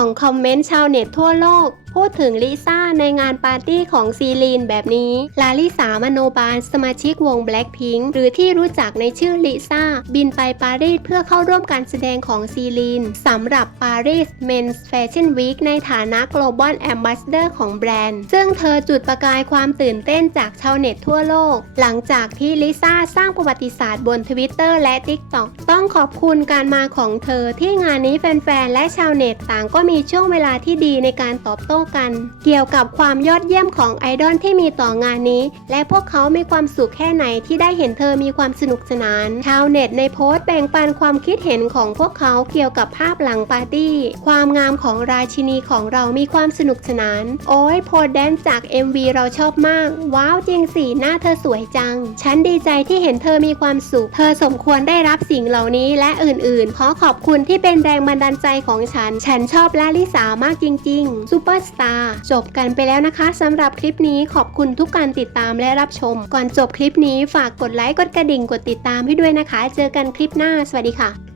องคอมเมนต์ชาวเน็ตทั่วโลกพูดถึงลิซ่าในงานปาร์ตี้ของซีลีนแบบนี้ ลาลิสามโนบาลสมาชิกวง Blackpink หรือที่รู้จักในชื่อลิซ่า บินไปปารีสเพื่อเข้าร่วมการแสดงของซีลีนสำหรับ Paris Men's Fashion Week ในฐานะ Global Ambassador ของแบรนด์ ซึ่งเธอจุดประกายความตื่นเต้นจากชาวเน็ตทั่วโลก หลังจากที่ลิซ่าสร้างประวัติศาสตร์บน Twitter และ TikTok ต้องขอบคุณการมาของเธอที่งานนี้แฟนๆและชาวเน็ตต่างก็มีช่วงเวลาที่ดีในการตอบโต้กัน เกี่ยวกับความยอดเยี่ยมของไอดอลที่มีต่องานนี้ และพวกเขามีความสุขแค่ไหนที่ได้เห็นเธอมีความสนุกสนาน ชาวเน็ตในโพสต์แบ่งปันความคิดเห็นของพวกเขาเกี่ยวกับภาพหลังปาร์ตี้ ความงามของราชินีของเรามีความสนุกสนาน โอ้ยโพสต์แดนจาก MV เราชอบมาก ว้าวจริงสิหน้าเธอสวยจัง ฉันดีใจที่เห็นเธอมีความสุข เธอสมควรได้รับสิ่งเหล่านี้และอื่นๆ ขอขอบคุณที่เป็นแรงบันดาลใจของฉัน ฉันชอบลาลิสามากจริงๆซูเปอร์สตาร์จบกันไปแล้วนะคะสำหรับคลิปนี้ขอบคุณทุกการติดตามและรับชม ก่อนจบคลิปนี้ฝากกดไลค์กดกระดิ่งกดติดตามให้ด้วยนะคะ เจอกันคลิปหน้าสวัสดีค่ะ